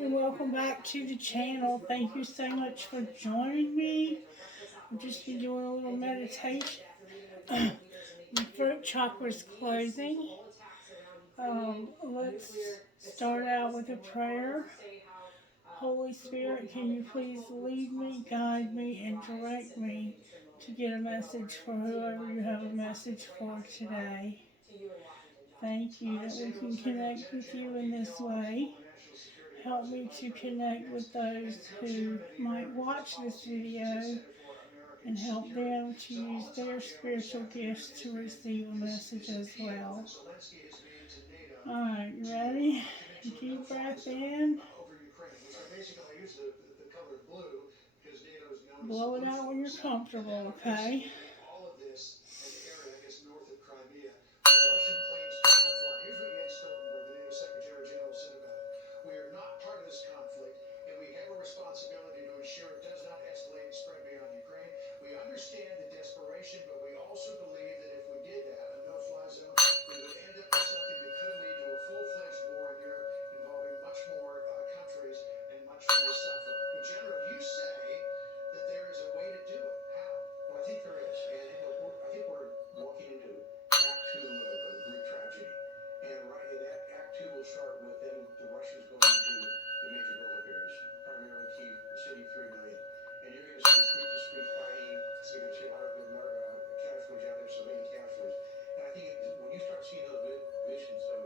morning and welcome back to the channel. Thank you so much for joining me. I've just been doing a little meditation. My throat chakra is closing. Let's start out with a prayer. Holy Spirit, can you please lead me, guide me, and direct me to get a message for whoever you have a message for today. Thank you that we can connect with you in this way. Help me to connect with those who might watch this video and help them to use their spiritual gifts to receive a message as well. Alright, you ready? Deep breath in. Blow it out when you're comfortable, okay? We are not part of this conflict, and we have a responsibility to ensure it does not escalate and spread beyond Ukraine. We understand the desperation, but we also believe that if we did that, a no-fly zone, we would end up with something that could lead to a full-fledged war in Europe involving much more countries and much more suffering. But General, you say that there is a way to do it. How? Well, I think there is, and I think we're walking into Act 2 of a Greek tragedy. And that Act 2 will start with then the Russians going into the major buildup areas, primarily Kyiv, the city, 3 million. And you're going to see street-to-street fighting. So you're going to see a lot of casualties out there, civilian casualties. And I think when you start seeing those visions of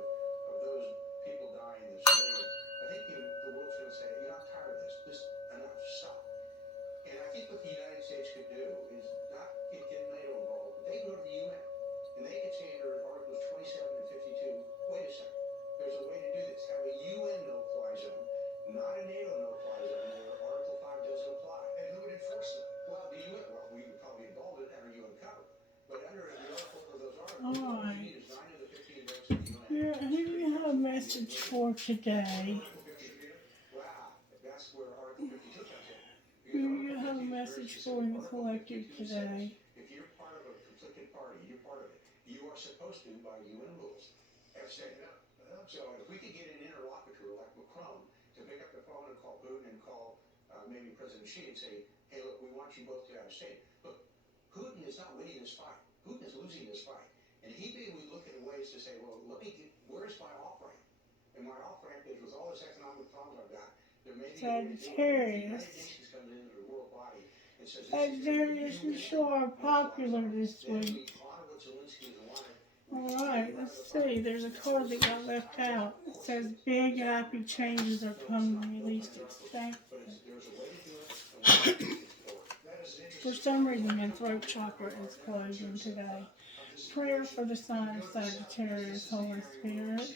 those people dying, the civilians, I think the world's going to say, I'm tired of this. Enough, stop. And I think what the United States could do is not get NATO involved, but they can go to the UN. And they could say under Articles 27 and 52, wait a second, there's a way to do this. Have a UN no-fly zone, not a NATO no-fly zone where Article 5 doesn't apply. And who would enforce that? Well, the UN, we would probably involve it under UN cover. But under the article of those articles, all you need is 9 of the 15 votes of the UN. Yeah, who do you have a message for today? Wow, that's where Article 52 comes in. Who do you have a message for in the collective today? If you're part of a conflicted party, you're part of it. You are supposed to, by UN rules, have said no. So if we could get an interlocutor like Macron to pick up the phone and call Putin and call maybe President Xi and say, hey, look, we want you both to have a state. Look, Putin is not winning this fight. Putin is losing this fight. And he may be looking at ways to say, well, where's my off-ramp? And my off-ramp is with all this economic problems I've got, there may be Sagittarius. Sagittarius, you sure are popular this week. Alright, let's see. There's a card that got left out. It says, big happy changes are coming when you least expect it. For some reason, my throat chakra is closing today. Prayer for the sign of Sagittarius, Holy Spirit.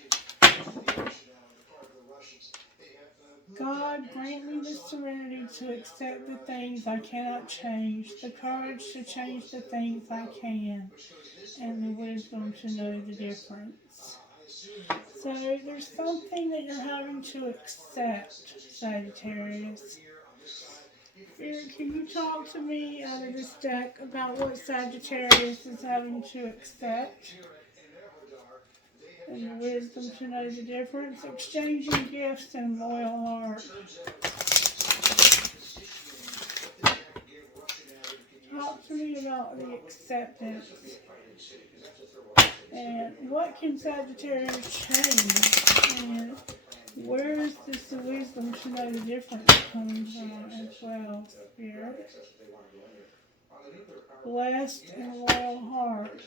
God, grant me the serenity to accept the things I cannot change, the courage to change the things I can, and the wisdom to know the difference. So there's something that you're having to accept, Sagittarius. Spirit, can you talk to me out of this deck about what Sagittarius is having to accept? And the wisdom to know the difference. Exchanging gifts and loyal heart. Talk to me about the acceptance. And what can Sagittarius change? And where is this wisdom to know the difference coming from as well, Spirit? Blessed and loyal heart.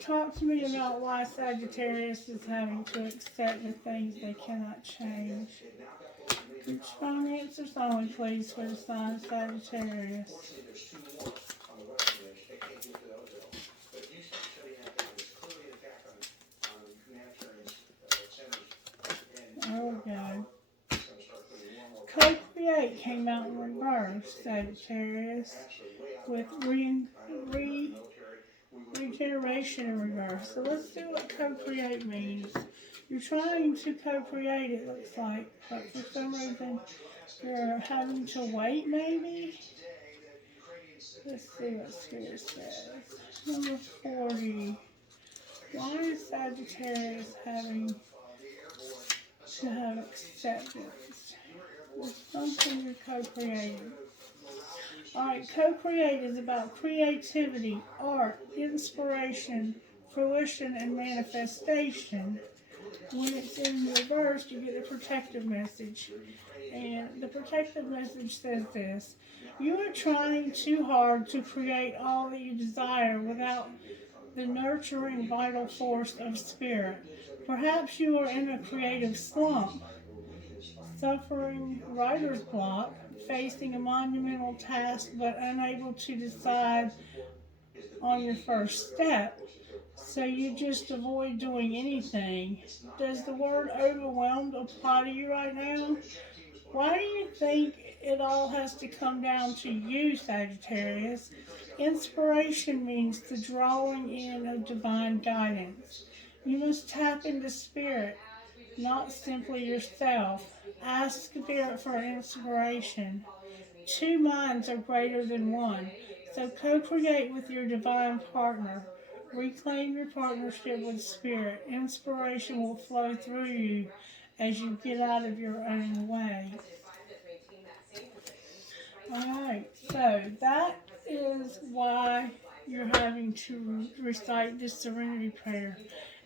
Talk to me about why Sagittarius is having to accept the things they cannot change. Strong answers only, please, for the sign of Sagittarius. There we go. Co-create came out in reverse, Sagittarius, with regeneration in reverse. So let's see what co-create means. You're trying to co-create, it looks like, but for some reason you're having to wait, maybe? Let's see what Spirit says. Number 40. Why is Sagittarius having to have acceptance? There's something you're co-creating. Alright, co-create is about creativity, art, inspiration, fruition, and manifestation. When it's in reverse, you get a protective message. And the protective message says this: you are trying too hard to create all that you desire without the nurturing vital force of spirit. Perhaps you are in a creative slump, suffering writer's block, facing a monumental task but unable to decide on your first step. So you just avoid doing anything. Does the word overwhelmed apply to you right now? Why do you think it all has to come down to you, Sagittarius? Inspiration means the drawing in of divine guidance. You must tap into spirit, not simply yourself. Ask spirit for inspiration. Two minds are greater than one, so co-create with your divine partner. Reclaim your partnership with spirit. Inspiration will flow through you as you get out of your own way. Alright, so that is why you're having to recite this Serenity Prayer.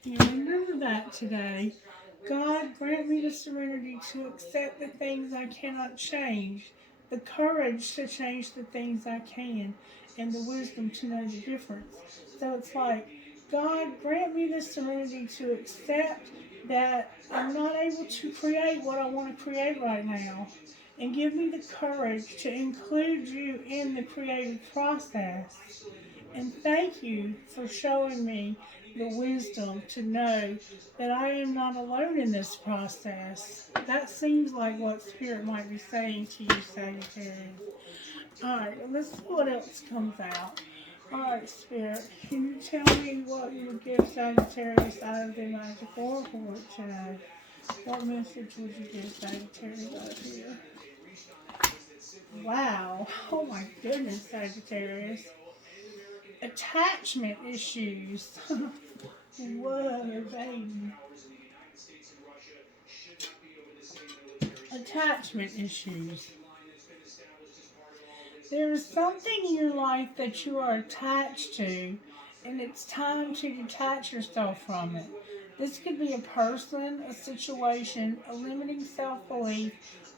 You remember that today. God, grant me the serenity to accept the things I cannot change, the courage to change the things I can, and the wisdom to know the difference. So it's like, God, grant me the serenity to accept that I'm not able to create what I want to create right now, and give me the courage to include you in the creative process. And thank you for showing me the wisdom to know that I am not alone in this process. That seems like what Spirit might be saying to you, Sagittarius. Alright, let's see what else comes out. Alright, Spirit, can you tell me what you would give Sagittarius out of the Magic Oracle today? What message would you give Sagittarius out of here? Wow. Oh my goodness, Sagittarius. Attachment issues. Whoa, baby. Attachment issues. There is something in your life that you are attached to, and it's time to detach yourself from it. This could be a person, a situation, a limiting self-belief,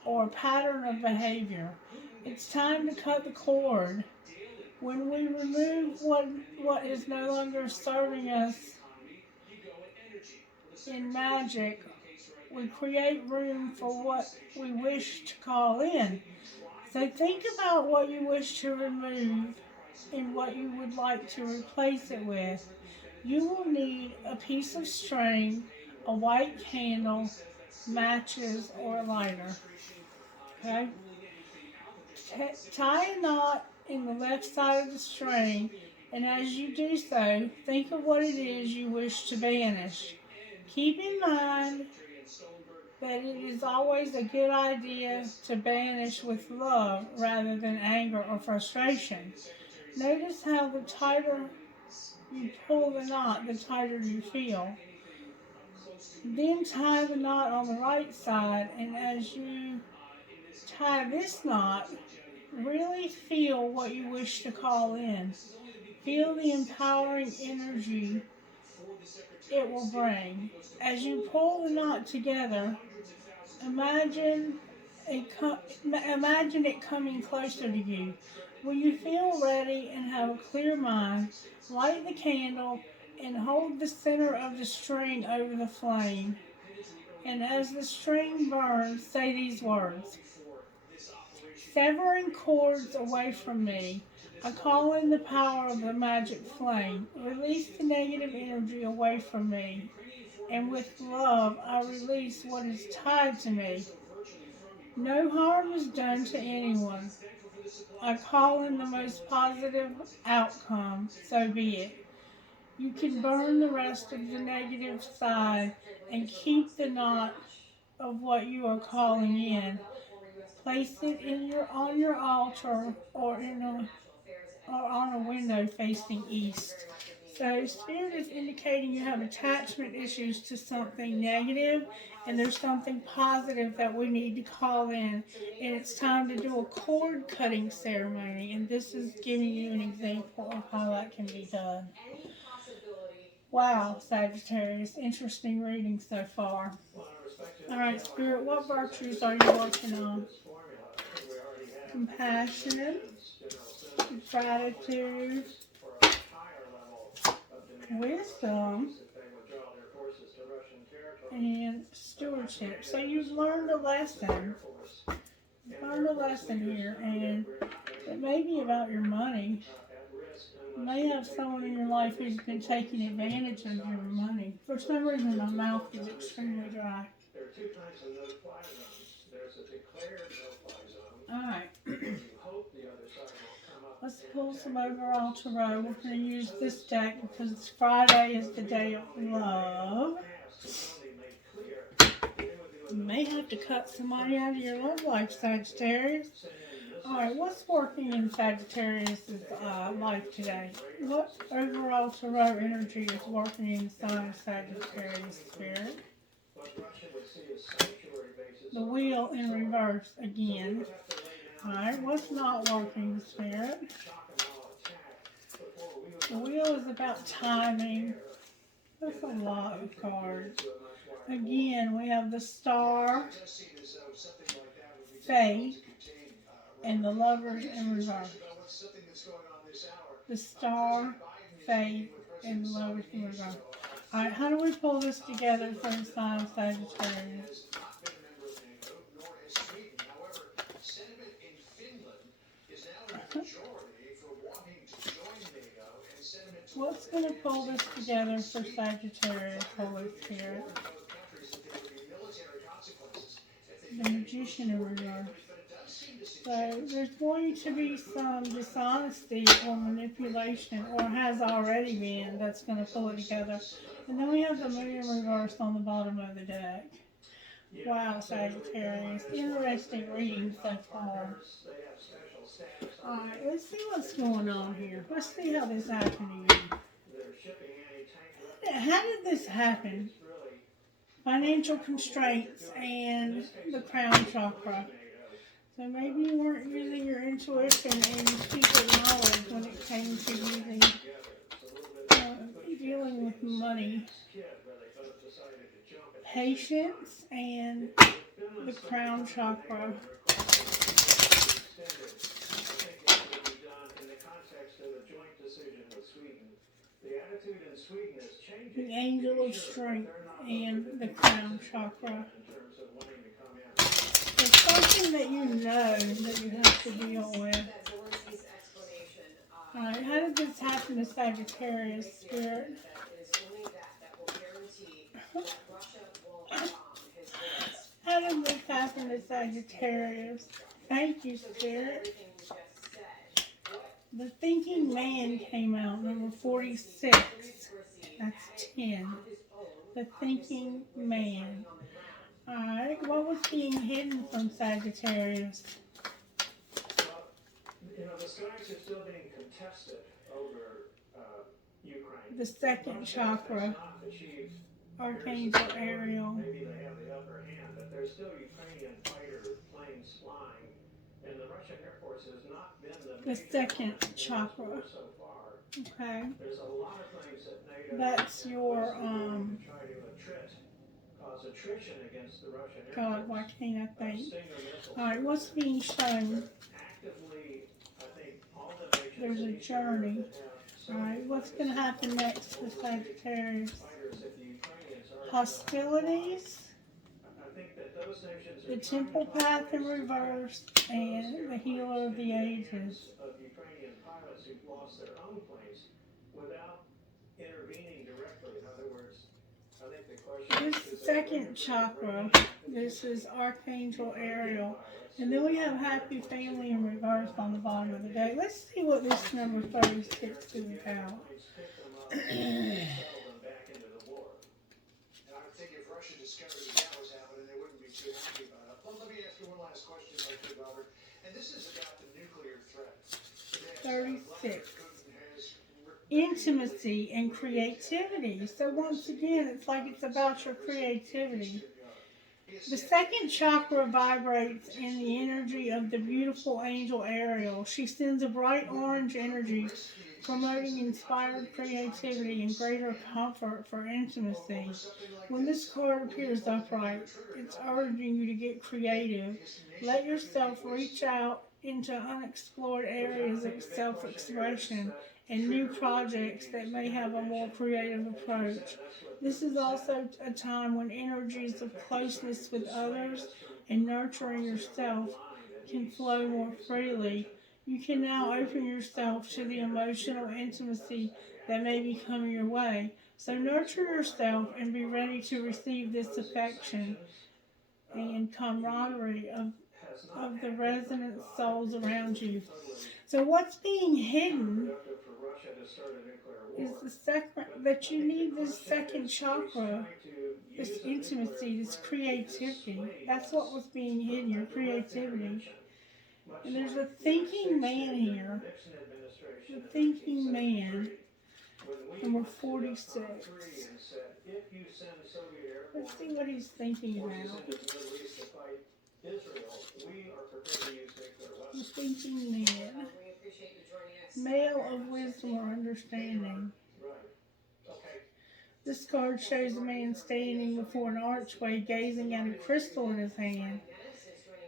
or a pattern of behavior. It's time to cut the cord. When we remove what is no longer serving us in magic, we create room for what we wish to call in. So think about what you wish to remove and what you would like to replace it with. You will need a piece of string, a white candle, matches, or a lighter. Okay? Tie a knot in the left side of the string, and as you do so, think of what it is you wish to banish. Keep in mind that it is always a good idea to banish with love rather than anger or frustration. Notice how the tighter you pull the knot, the tighter you feel. Then tie the knot on the right side, and as you tie this knot, really feel what you wish to call in. Feel the empowering energy it will bring. As you pull the knot together, imagine it coming closer to you. When you feel ready and have a clear mind, light the candle and hold the center of the string over the flame. And as the string burns, say these words: severing cords away from me, I call in the power of the magic flame. Release the negative energy away from me. And with love, I release what is tied to me. No harm is done to anyone. I call in the most positive outcome, so be it. You can burn the rest of the negative side and keep the knot of what you are calling in. Place it on your altar or on a window facing east. So Spirit is indicating you have attachment issues to something negative, and there's something positive that we need to call in. And it's time to do a cord cutting ceremony, and this is giving you an example of how that can be done. Wow, Sagittarius, interesting reading so far. Alright, Spirit, what virtues are you working on? Compassionate, gratitude, wisdom, and stewardship. So you've learned a lesson. You've learned a lesson here, and it may be about your money. You may have someone in your life who's been taking advantage of your money. For some reason, my mouth is extremely dry. There are two kinds of no-fly zones. There's a declared no-fly zone. Alright. You hope the other side will come up. Let's pull some overall tarot. We're going to use this deck because Friday is the day of love. You may have to cut somebody out of your love life, Sagittarius. Alright, what's working in Sagittarius' life today? What overall tarot energy is working inside of Sagittarius' spirit? The wheel in reverse again. Alright, what's not working, Spirit? The wheel is about timing. That's a lot of cards. Again, we have the Star, Faith, and the Lovers in reverse. The Star, Faith, and the Lovers in reverse. Alright, how do we pull this together for the sign of Sagittarius? What's going to pull this together for Sagittarius, Holy Spirit? The Magician in reverse. So there's going to be some dishonesty or manipulation, or has already been, that's going to pull it together. And then we have the Moon in reverse on the bottom of the deck. Wow, Sagittarius. Interesting reading so far. Alright, let's see what's going on here. Let's see how this happened to you. How did this happen? Financial constraints and the crown chakra. So maybe you weren't using your intuition and secret knowledge when it came to using, dealing with money. Patience and the crown chakra. The angel of strength and the crown chakra. There's something that you know that you have to deal with. Alright, how did this happen to Sagittarius, Spirit? How did this happen to Sagittarius? Thank you, Spirit. The Thinking Man came out, number 46. That's 10. The Thinking Man. Alright, what was being hidden from Sagittarius? The skies are still being contested over Ukraine. The second chakra. Archangel Ariel. Maybe they have the upper hand, but there's still Ukrainian fighter planes flying, and the Russian Air Force has not been the second chakra. So far. Okay. There's a lot of things that NATO that's your try to cause attrition against the Russian Air Force. God, why can't I think? Alright, what's being shown? Actively, I think all the nations there's a journey. Alright, what's going to happen next with Sagittarius? Hostilities, the Temple Path in reverse, and the Healer of the Ages. This second chakra, this is Archangel Ariel. And then we have Happy Family in reverse on the bottom of the deck. Let's see what this number 36 is about. Discovered that was happening, they wouldn't be too happy about it. Well, let me ask you one last question, Robert. And this is about the nuclear threat. 36. intimacy and creativity. So once again, it's like it's about your creativity. The second chakra vibrates in the energy of the beautiful angel Ariel. She sends a bright orange energy promoting inspired creativity and greater comfort for intimacy. When this card appears upright, it's urging you to get creative. Let yourself reach out into unexplored areas of self expression and new projects that may have a more creative approach. This is also a time when energies of closeness with others and nurturing yourself can flow more freely. You can now open yourself to the emotional intimacy that may be coming your way. So nurture yourself and be ready to receive this affection and camaraderie of the resonant souls around you. So what's being hidden is the second that you need this second chakra, this intimacy, this creativity. That's what was being hidden, your creativity. And there's a thinking man here. The thinking man, number 46. Let's see what he's thinking about. The thinking man. Male of wisdom or understanding. This card shows a man standing before an archway gazing at a crystal in his hand.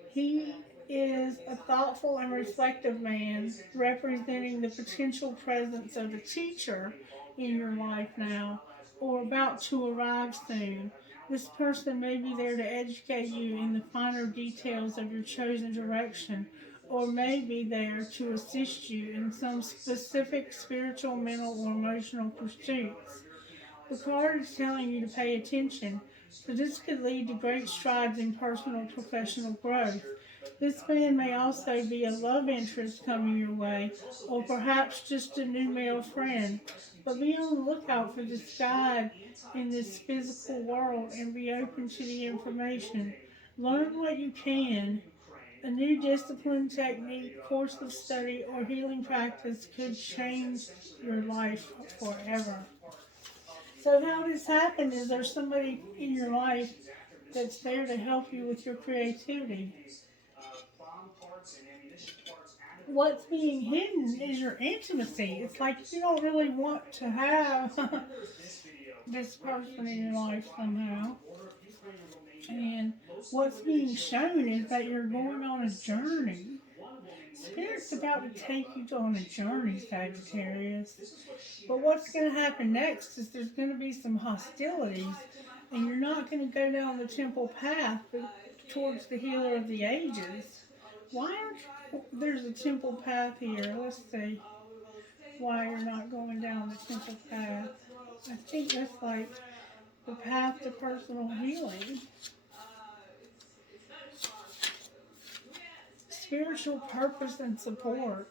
He is a thoughtful and reflective man representing the potential presence of a teacher in your life now or about to arrive soon. This person may be there to educate you in the finer details of your chosen direction or may be there to assist you in some specific spiritual, mental, or emotional pursuits. The card is telling you to pay attention, so this could lead to great strides in personal and professional growth. This man may also be a love interest coming your way, or perhaps just a new male friend. But be on the lookout for this guide in this physical world and be open to the information. Learn what you can. A new discipline, technique, course of study, or healing practice could change your life forever. So how this happened is there's somebody in your life that's there to help you with your creativity. What's being hidden is your intimacy. It's like you don't really want to have this person in your life somehow. And what's being shown is that you're going on a journey. Spirit's about to take you on a journey, Sagittarius. But what's going to happen next is there's going to be some hostilities, and you're not going to go down the temple path but towards the healer of the ages. Why aren't you, there's a temple path here. Let's see why you're not going down the temple path. I think that's like the path to personal healing. Spiritual purpose and support.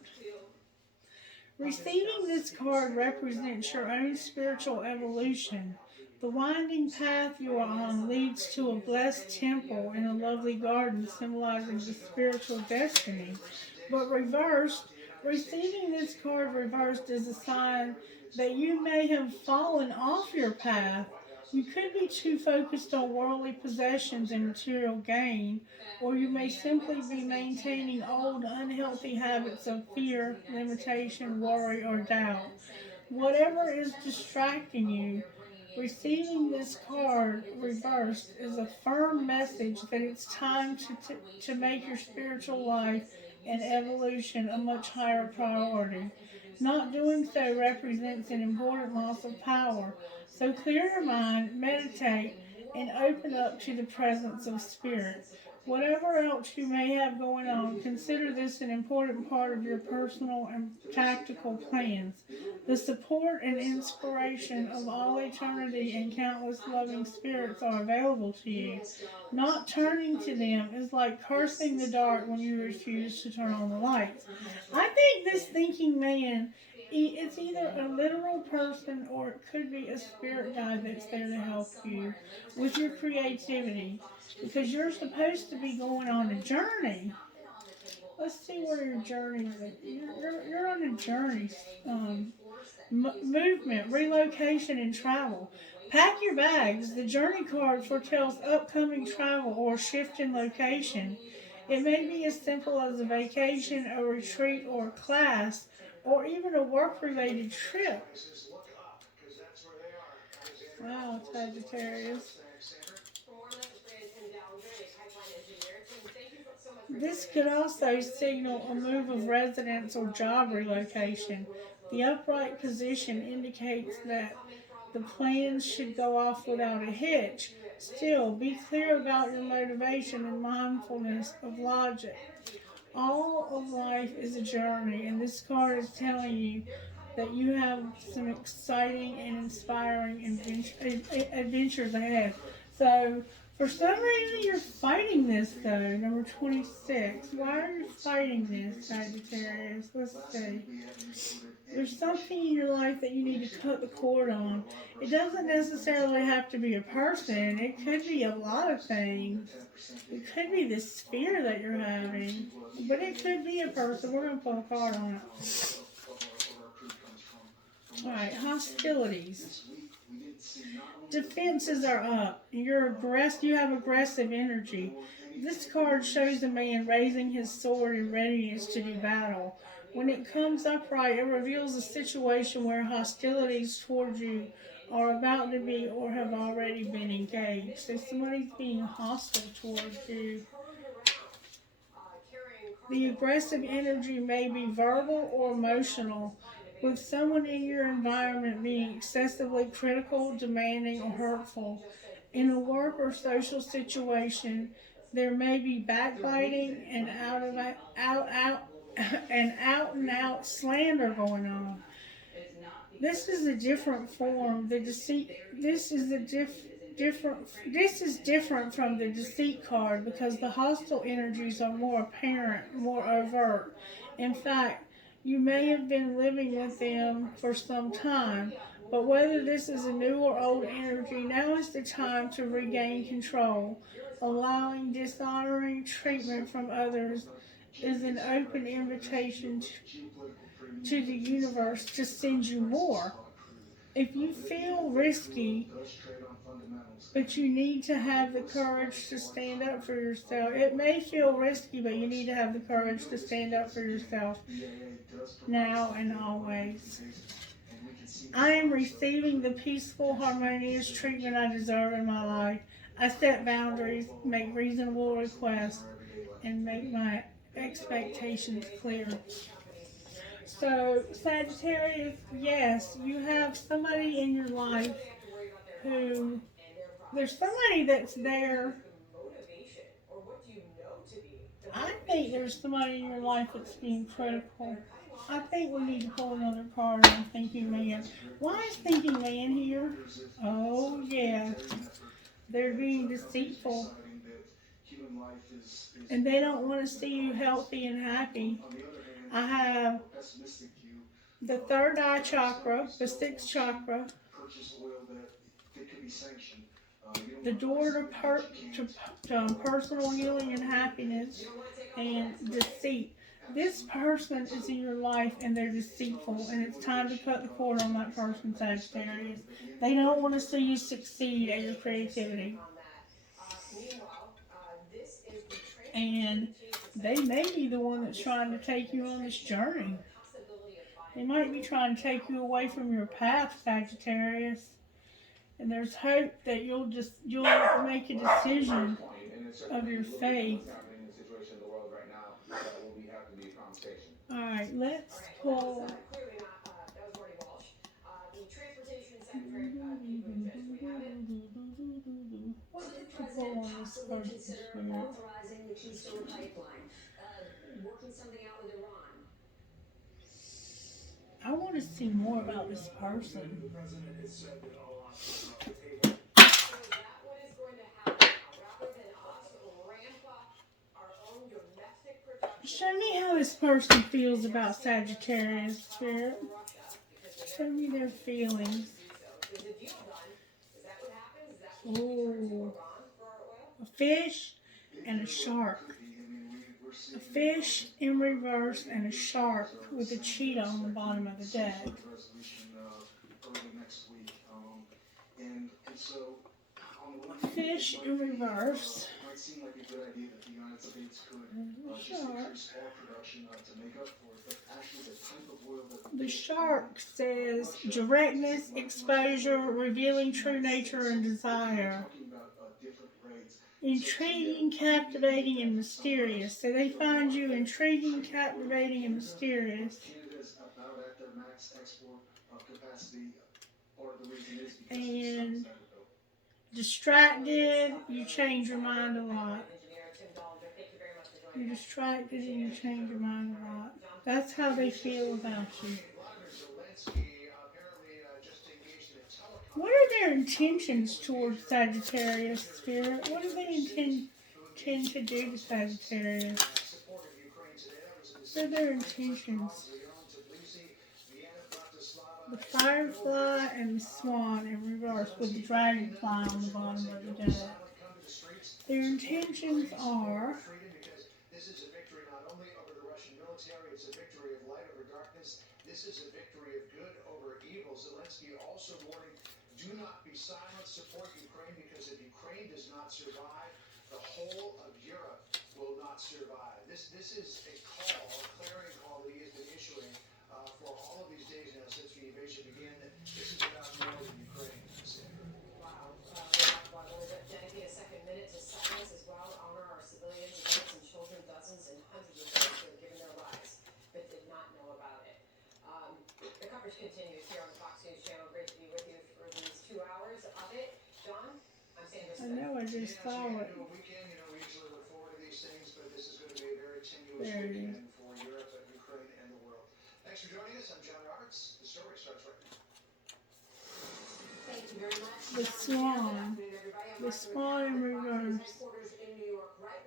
Receiving this card represents your own spiritual evolution. The winding path you are on leads to a blessed temple in a lovely garden symbolizing the spiritual destiny. But reversed, receiving this card reversed is a sign that you may have fallen off your path. You could be too focused on worldly possessions and material gain, or you may simply be maintaining old unhealthy habits of fear, limitation, worry, or doubt. Whatever is distracting you, receiving this card reversed is a firm message that it's time to make your spiritual life and evolution a much higher priority. Not doing so represents an important loss of power. So clear your mind, meditate, and open up to the presence of Spirit. Whatever else you may have going on, consider this an important part of your personal and tactical plans. The support and inspiration of all eternity and countless loving spirits are available to you. Not turning to them is like cursing the dark when you refuse to turn on the lights. I think this thinking man, it's either a literal person or it could be a spirit guide that's there to help you with your creativity, because you're supposed to be going on a journey. Let's see where your journey is. You're on a journey, movement, relocation, and travel. Pack your bags. The journey card foretells upcoming travel or shift in location. It may be as simple as a vacation, a retreat, or a class, or even a work-related trip. Wow, Sagittarius. This could also signal a move of residence or job relocation. The upright position indicates that the plans should go off without a hitch. Still, be clear about your motivation and mindfulness of logic. All of life is a journey, and this card is telling you that you have some exciting and inspiring adventures ahead. So, for some reason, you're fighting this though, number 26. Why are you fighting this, Sagittarius? Let's see. There's something in your life that you need to cut the cord on. It doesn't necessarily have to be a person, it could be a lot of things. It could be this fear that you're having, but it could be a person. We're going to pull a card on it. Alright, hostilities. Defenses are up. You have aggressive energy. This card shows a man raising his sword in readiness to do battle. When it comes upright, it reveals a situation where hostilities towards you are about to be or have already been engaged. So somebody's being hostile towards you. The aggressive energy may be verbal or emotional, with someone in your environment being excessively critical, demanding, or hurtful. In a work or social situation, there may be backbiting and out and out slander going on. This is a different form. This is different from the deceit card because the hostile energies are more apparent, more overt. In fact, you may have been living with them for some time, but whether this is a new or old energy, now is the time to regain control. Allowing dishonoring treatment from others is an open invitation to the universe to send you more. If you feel risky, but you need to have the courage to stand up for yourself. It may feel risky, but you need to have the courage to stand up for yourself now and always. I am receiving the peaceful, harmonious treatment I deserve in my life. I set boundaries, make reasonable requests, and make my expectations clear. So, Sagittarius, yes, you have somebody in your life who, there's somebody that's there. I think there's somebody in your life that's being critical. I think we need to pull another card on Thinking Man. Why is Thinking Man here? Oh, yeah. They're being deceitful. And they don't want to see you healthy and happy. I have the third eye chakra, the sixth chakra, the door to personal healing and happiness, and deceit. This person is in your life and they're deceitful, and it's time to cut the cord on that person, Sagittarius. They don't want to see you succeed at your creativity. And they may be the one that's trying to take you on this journey. They might be trying to take you away from your path, Sagittarius. And there's hope that you'll make a decision of your faith. Alright, let's pull. What to pull on this person's spirit? Authorizing the Keystone Pipeline, working something out with Iran. I want to see more about this person. The president has said that all options are on the table. So is that what is going to happen now? Rather than us ramp up our own domestic production? Show me how this person feels about Sagittarius spirit. Show me their feelings. Is the deal done? Is that what happens? Is that what we turn to Iran for our oil? A fish and a shark. A fish in reverse and a shark with a cheetah on the bottom of the deck. Fish in reverse. Might seem like a good idea that the United States could just increase oil production to make up for it, but actually the type of oil that The shark says directness, exposure, revealing true nature and desire. Intriguing, captivating, and mysterious. So they find you intriguing, captivating, and mysterious. Canada's about at their max export capacity. Part of the reason is because And distracted, you change your mind a lot. You're distracted and you change your mind a lot. That's how they feel about you. What are their intentions towards Sagittarius, Spirit? What do they intend to do to Sagittarius? What are their intentions? The firefly and the swan in reverse with the dragonfly on the bottom of the deck. Their intentions are this is a victory not only over the Russian military, it's a victory of light over darkness. This is a victory of good over evil. Zelensky also warning, do not be silent, support Ukraine, because if Ukraine does not survive, the whole of Europe will not survive. This is a call, a clarion call that he has been issuing for all of these days now since the invasion began. This is about more than Ukraine, Sandra. Wow. I want to dedicate a second minute to silence as well to honor our civilians, adults, and children, dozens and hundreds of those who have given their lives but did not know about it. The coverage continues here on the Fox News channel. Great to be with you for these 2 hours of it. John, I'm Sandra I know, I just saw it. Weekend, we usually look forward to these things, but this is going to be a very tenuous weekend for Europe and Ukraine and the world. Thanks for joining us. I'm John Roberts. The story starts right now. Thank you very much. the swan. The swan in reverse.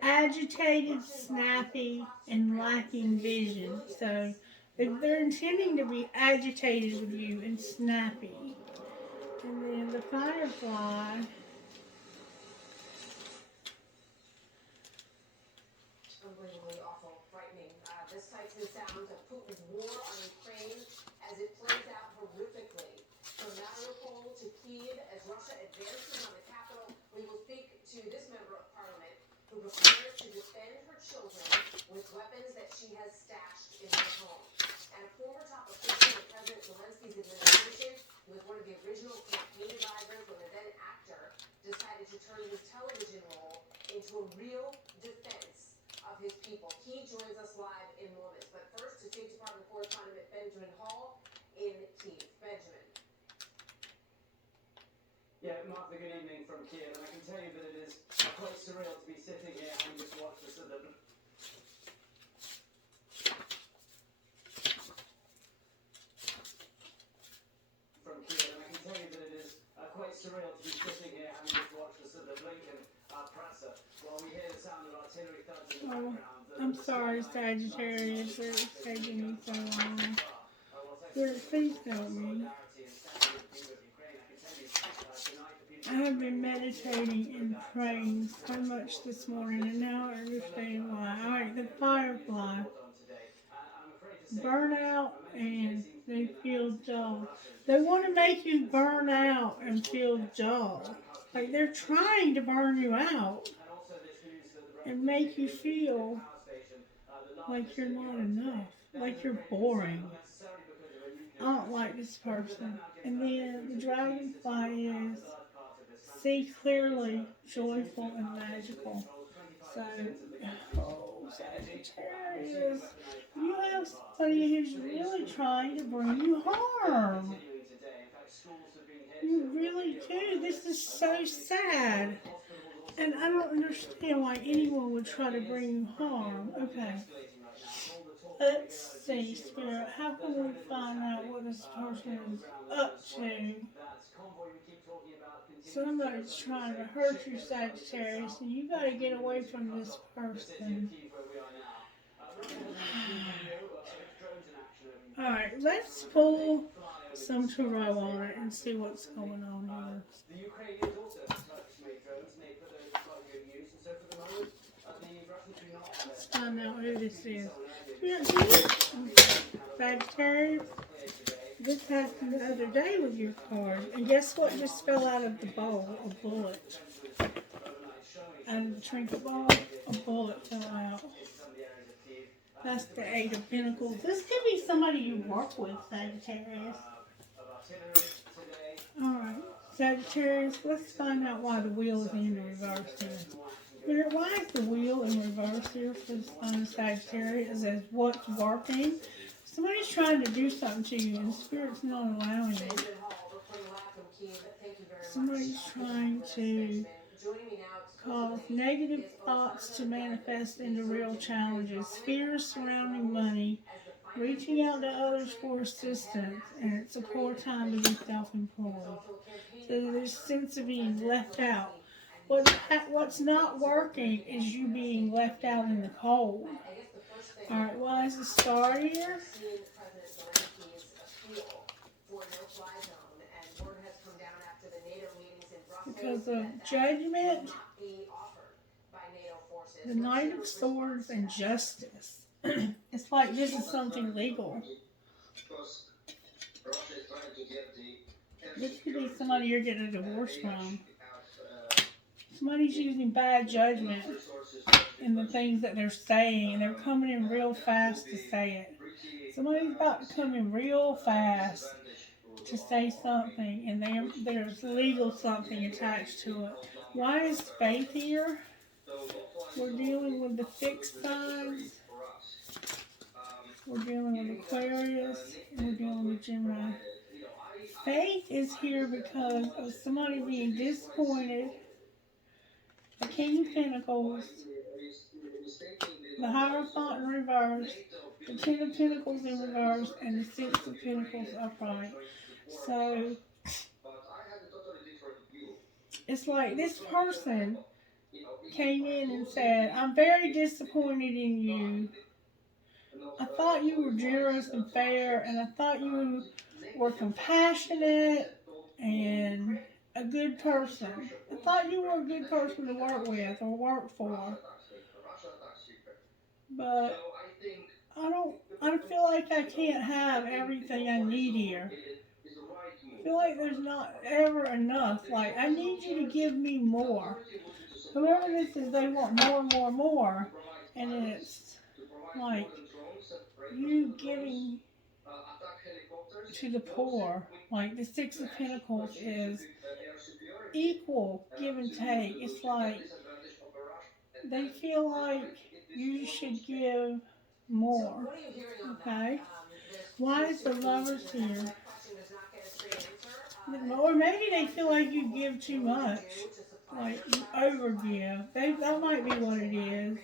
Agitated, snappy, and lacking vision. So they're intending to be agitated with you and snappy. And then the firefly. Unbelievably awful, frightening. This types the sound of Putin's war on Ukraine as it plays out horrifically. From Mariupol to Kyiv, as Russia advances on the capital, we will speak to this member of parliament who prepares to defend her children with weapons that she has stashed in her home. And a former top official of President Zelensky's administration, who was one of the original campaign advisors when the then actor decided to turn his television role into a real defense of his people. He joins us live in moments. But first, to State Department correspondent Benjamin Hall in Kyiv. Benjamin. Yeah, Martha, good evening from Kiev, and I can tell you that it is quite surreal to be sitting here and just watch the sort of... From Kiev, and I can tell you that it is quite surreal to be sitting here and just watch the sort of Lincoln presser while we hear the sound of artillery thuds in the background. I'm sorry, Sagittarius, it's taking me so long. Please help me. I have been meditating and praying so much this morning, and now I understand why. Alright, the firefly. Burn out and they feel dull. They want to make you burn out and feel dull. Like they're trying to burn you out and make you feel like you're not enough, like you're boring. I don't like this person. And then the dragonfly is see clearly, joyful, and magical. So, oh, Sagittarius, you have somebody who's really trying to bring you harm. You really do. This is so sad. And I don't understand why anyone would try to bring you harm. Okay. Let's see, Spirit. How can we find out what this person is up to? Somebody's trying to hurt you, Sagittarius, and you gotta get away from this person. Alright, let's pull some tarot on it and see what's going on here. The Ukrainians also have Turkish-made drones made for those who like good news, and so for the moment, the Russians do not have Let's find out who this is. Sagittarius, This happened the other day with your card. And guess what just fell out of the bowl? A bullet. Out of the trinket bowl, a bullet fell out. That's the Eight of Pentacles. This could be somebody you work with, Sagittarius. Alright, Sagittarius, let's find out why the wheel is in reverse here. Why is the wheel in reverse here for the sign of Sagittarius? As what's working? Somebody's trying to do something to you and the Spirit's not allowing it. Somebody's trying to cause negative thoughts to manifest into real challenges, fears surrounding money, reaching out to others for assistance, and it's a poor time to be self-employed. So there's a sense of being left out. What's not working is you being left out in the cold. Alright, why is the star here? Because of judgment, the Knight of Swords, and justice. It's like this is something legal. This could be somebody you're getting a divorce from. Somebody's using bad judgment in the things that they're saying, and they're coming in real fast to say it. Somebody's about to come in real fast to say something, and there's legal something attached to it. Why is faith here? We're dealing with the fixed signs. We're dealing with Aquarius, and we're dealing with Gemini. Faith is here because of somebody being disappointed. The King of Pentacles, the Hierophant in reverse, the Ten of Pentacles in reverse, and the Six of Pentacles upright. So, it's like this person came in and said, I'm very disappointed in you. I thought you were generous and fair, and I thought you were compassionate and a good person. I thought you were a good person to work with or work for. But I feel like I can't have everything I need here. I feel like there's not ever enough. Like, I need you to give me more. Whoever this is, they want more and more and more. And it's like you giving to the poor. Like the Six of Pentacles is equal give and take. It's like they feel like you should give more. Okay? Why is the Lovers here? Or maybe they feel like you give too much. Like you overgive. That might be what it is.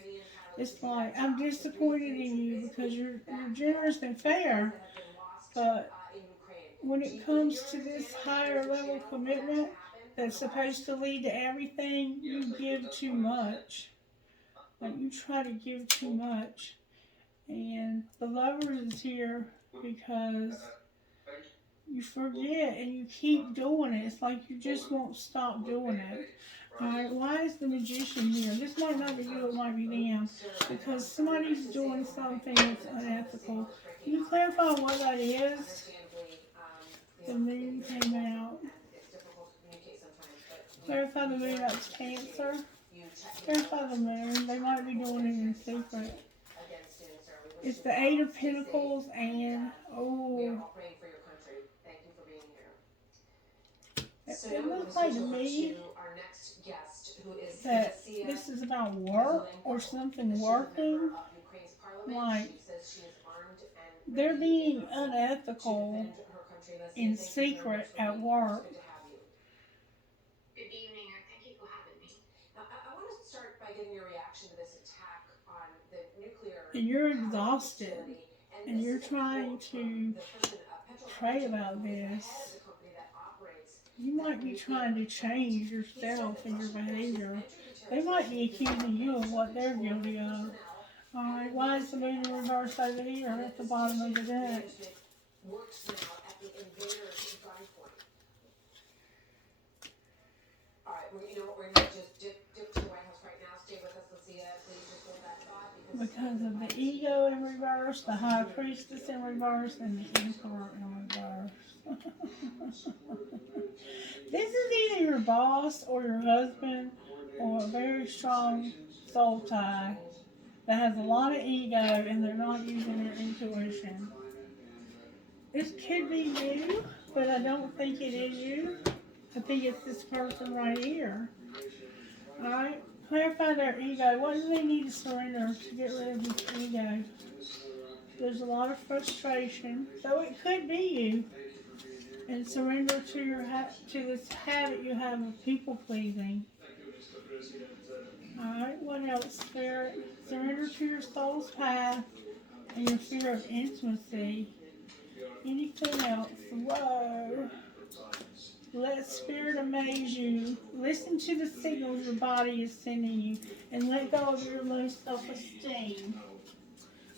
It's like, I'm disappointed in you because you're generous and fair. But when it comes to this higher level commitment that's supposed to lead to everything, you give too much. Like you try to give too much. And the Lovers is here because you forget and you keep doing it. It's like you just won't stop doing it. Alright, why is the Magician here? This might not be you, it might be them. Because somebody's doing something that's unethical. Can you clarify what that is? The Moon came out. Clarify the Moon, that's Cancer. Clarify the Moon. They might be doing it in secret. It's the Eight of Pentacles and, it looks like to me that this is about work or something working. Like, they're being unethical in secret at work. Good evening, thank you for having me. I want to start by getting your reaction to this attack on the nuclear. And you're exhausted, and you're trying to pray about this. You might be trying to change yourself and your behavior. They might be accusing you of what they're guilty of. Alright, why is the Moon in reverse over here at the bottom of the deck? Alright, well, you know what, we're going to just dip to the White House right now. Stay with us, Lucia. Please just hold that thought. because of the ego in reverse, the high priestess in reverse, and the emperor in reverse. This is either your boss or your husband or a very strong soul tie that has a lot of ego and they're not using their intuition. This could be you, but I don't think it is you. I think it's this person right here. Alright? Clarify their ego. What do they need to surrender to get rid of this ego? There's a lot of frustration, so it could be you. And surrender to to this habit you have of people pleasing. Alright, what else, Spirit? Surrender to your soul's path and your fear of intimacy. Anything else? Whoa. Let Spirit amaze you. Listen to the signals your body is sending you and let go of your low self-esteem.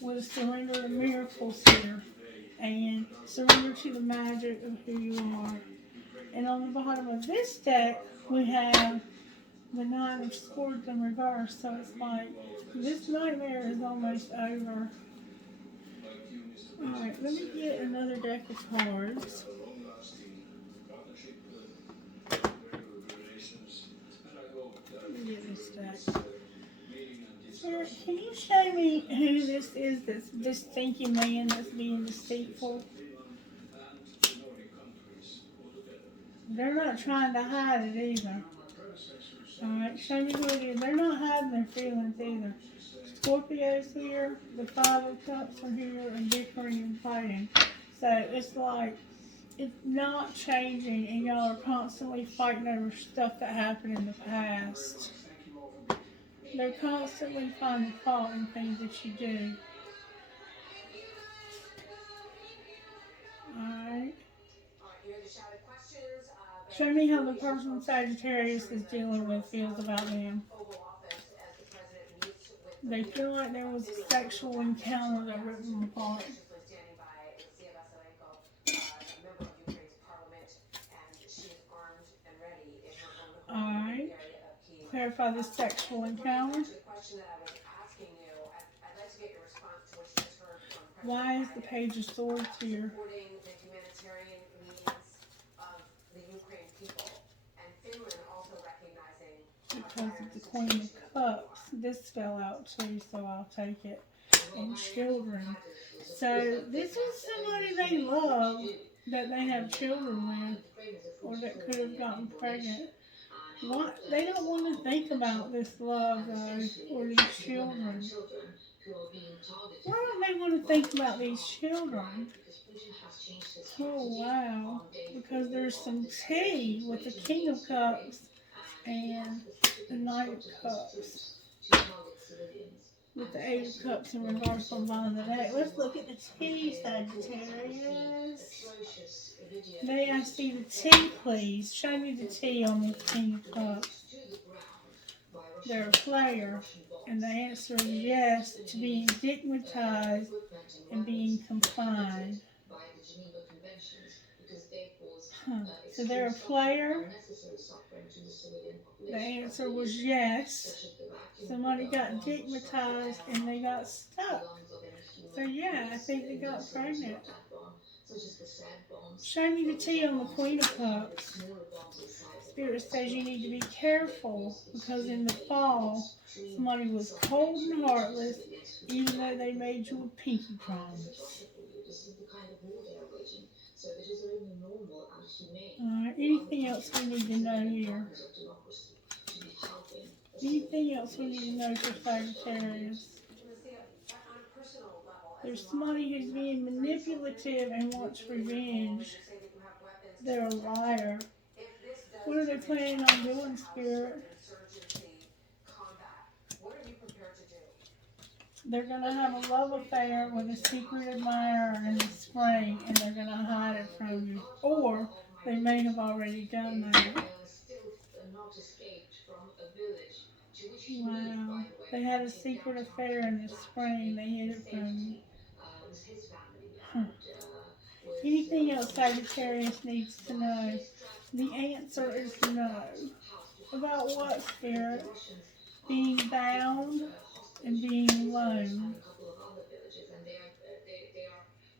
With a surrender to miracles here. And surrender to the magic of who you are. And on the bottom of this deck, we have the Nine of Swords in reverse. So it's like, this nightmare is almost over. Alright, let me get another deck of cards. Let me get this deck. Spirit, can you show me who this is, this thinking man that's being deceitful? They're not trying to hide it either. Alright, show me who it is. They're not hiding their feelings either. Scorpio's here, the Five of Cups are here, and bickering and fighting. So it's like, it's not changing, and y'all are constantly fighting over stuff that happened in the past. They're constantly finding fault in things that you do. Alright. Show me how the person Sagittarius is dealing with feels about them. They feel like there was a sexual encounter that ripped them apart. Alright. Clarify the sexual encounter. Why is the Page of Swords here? Because of the Queen of Cups. This fell out too, so I'll take it. And children. So this is somebody they love that they have children with, or that could have gotten pregnant. What? They don't want to think about this love though, or these children. Why don't they want to think about these children? Oh wow, because there's some tea with the King of Cups and the Knight of Cups. With the Eight of Cups in reverse on the bottom of the deck. Let's look at the tea, Sagittarius. May I see the tea, please? Show me the tea on the King of Cups. They're a player, and the answer is yes to being stigmatized and being confined. So they're a player. The answer was yes. Somebody got stigmatized and they got stuck. So yeah, I think they got pregnant. Show me the tea on the Queen of Cups. Spirit says you need to be careful because in the fall, somebody was cold and heartless even though they made you a pinky promise. Alright, anything else we need to know here? Anything else we need to know for Sagittarius? There's somebody who's being manipulative and wants revenge. They're a liar. What are they planning on doing, Spirit? They're going to have a love affair with a secret admirer in the spring, and they're going to hide it from you. Or they may have already done that. Wow. They had a secret affair in the spring. They hid it from you. Anything else Sagittarius needs to know? The answer is no. About what, Spirit? Being bound? and being alone. A couple of other villages, and they are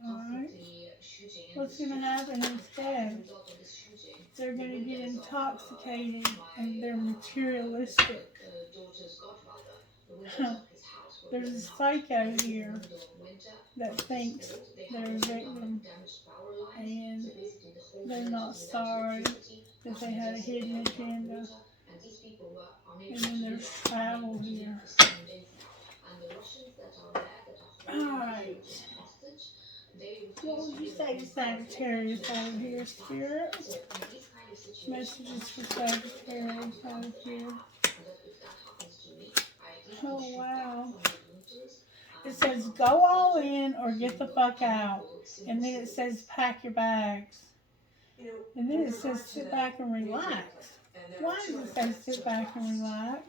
Alright. constantly shooting. What's going to happen As a instead? result of this shooting, They're going to get intoxicated and they're materialistic. daughter's godfather, the windows of his house were There's a blown out. psycho In the here middle of winter, that thinks they they're a had victim damaged power lines. and So basically the whole they're village not is without sorry electricity, that they had a hidden agenda. and these people were unable And then to there's live travel here. for 7 days now. And the Russians that are there, that are holding Alright. the village hostage, they What refuse would to you give say them to food. Sagittarius over here, Spirit? So in these kind of situations, Messages for Sagittarius over here. if that happens to me, I at least Oh, shoot wow. back from the looters. It says go all in or get the fuck out. And then it says pack your bags. And then it says sit back and relax. Why does it say sit back and relax?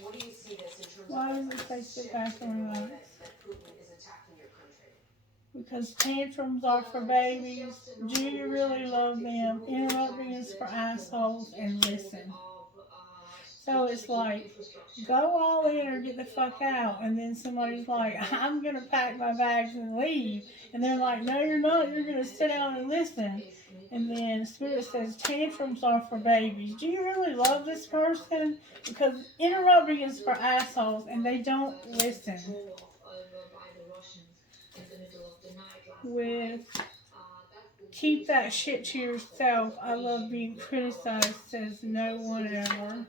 What do you see this in terms Why of does it say a sit shift back in and the way relax? that Putin is attacking your country? Because tantrums are for babies. Do you really love them? Interrupting is for assholes and listen. So it's like, go all in or get the fuck out. And then somebody's like, I'm going to pack my bags and leave. And they're like, no, you're not. You're going to sit down and listen. And then Spirit says, tantrums are for babies. Do you really love this person? Because interrupting is for assholes and they don't listen. With keep that shit to yourself. I love being criticized, says no one ever.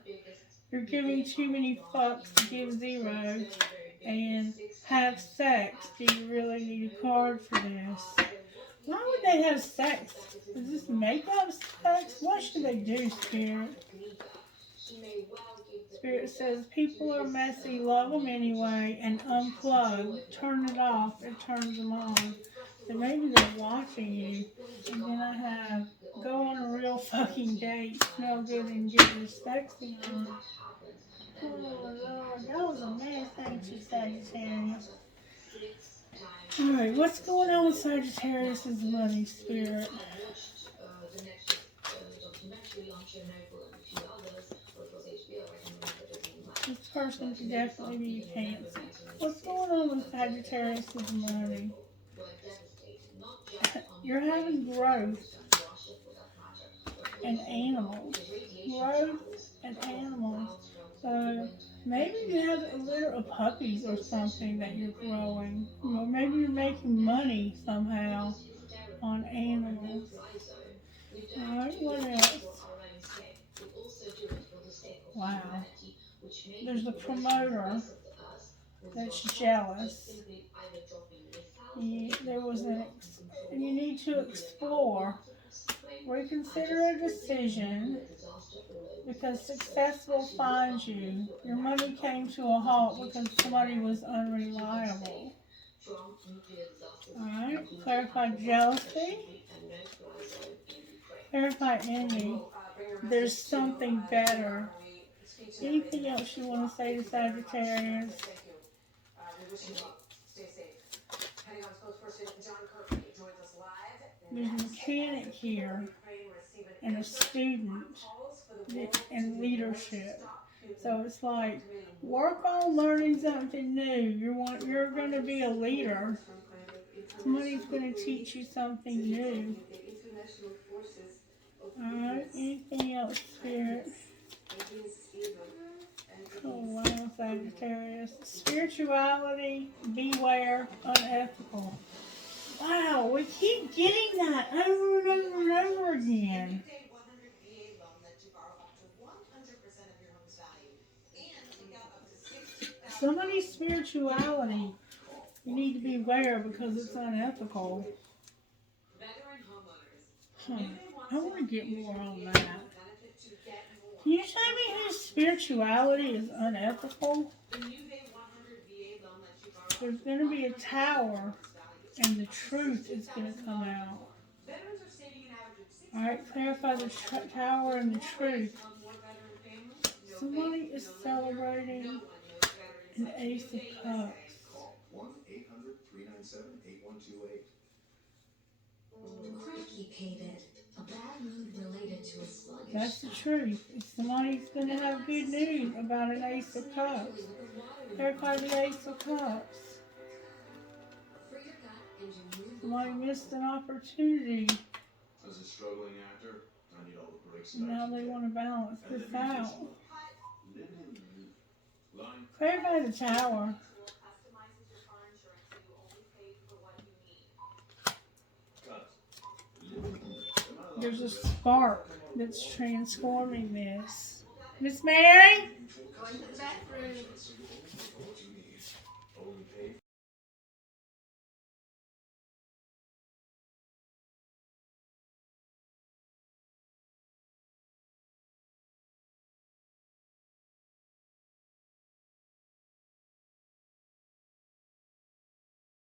You're giving too many fucks to give zero. And have sex. Do you really need a card for this? Why would they have sex? Is this makeup sex? What should they do, Spirit? Spirit says, people are messy, love them anyway, and unplug. Turn it off, it turns them on. So maybe they're watching you. And then I have, go on a real fucking date, smell good and get your sexy on. Oh Lord, that was a mess, ain't you, Sagittarius? Alright, what's going on with Sagittarius' money, Spirit? This person could definitely be a Cancer. What's going on with Sagittarius' money? You're having growth and animals. Growth and animals. So maybe you have a litter of puppies or something that you're growing. Or maybe you're making money somehow on animals. Alright, what else? Wow. There's a promoter that's jealous. There was and you need to explore. Reconsider a decision because success will find you. Your money came to a halt because somebody was unreliable. Alright, clarify jealousy. Clarify envy. There's something better. Anything else you want to say to Sagittarius? There's a mechanic here and a student and leadership. So it's like, work on learning something new. You're going to be a leader. Somebody's going to teach you something new. Alright, anything else, Spirit? Oh wow, Sagittarius. Spirituality, beware, unethical. Wow, we keep getting that over and over and over again. Somebody's spirituality, you need to beware because it's unethical. Huh. I want to get more on that. Can you tell me whose spirituality is unethical? There's going to be a tower and the truth is going to come out. Alright, clarify the tower and the truth. Somebody is celebrating an Ace of Cups. Call 1-800-397-8128. Cracky paid it. A bad mood related to a sluggish That's the truth. If somebody's going to have good news about an Ace of Cups, here comes the Ace of Cups. For your gut and your mood. Somebody missed an opportunity. As a struggling actor, I need all the breaks that Now I can they get. want to balance And this let me out. just live in the mood. Line. Prayer by the Tower. Customizes your car insurance so you only pay for what you need. Cut. Live in the mood. Am I allowed There's to a rest? spark that's transforming this. Miss Mary? Going to the bathroom.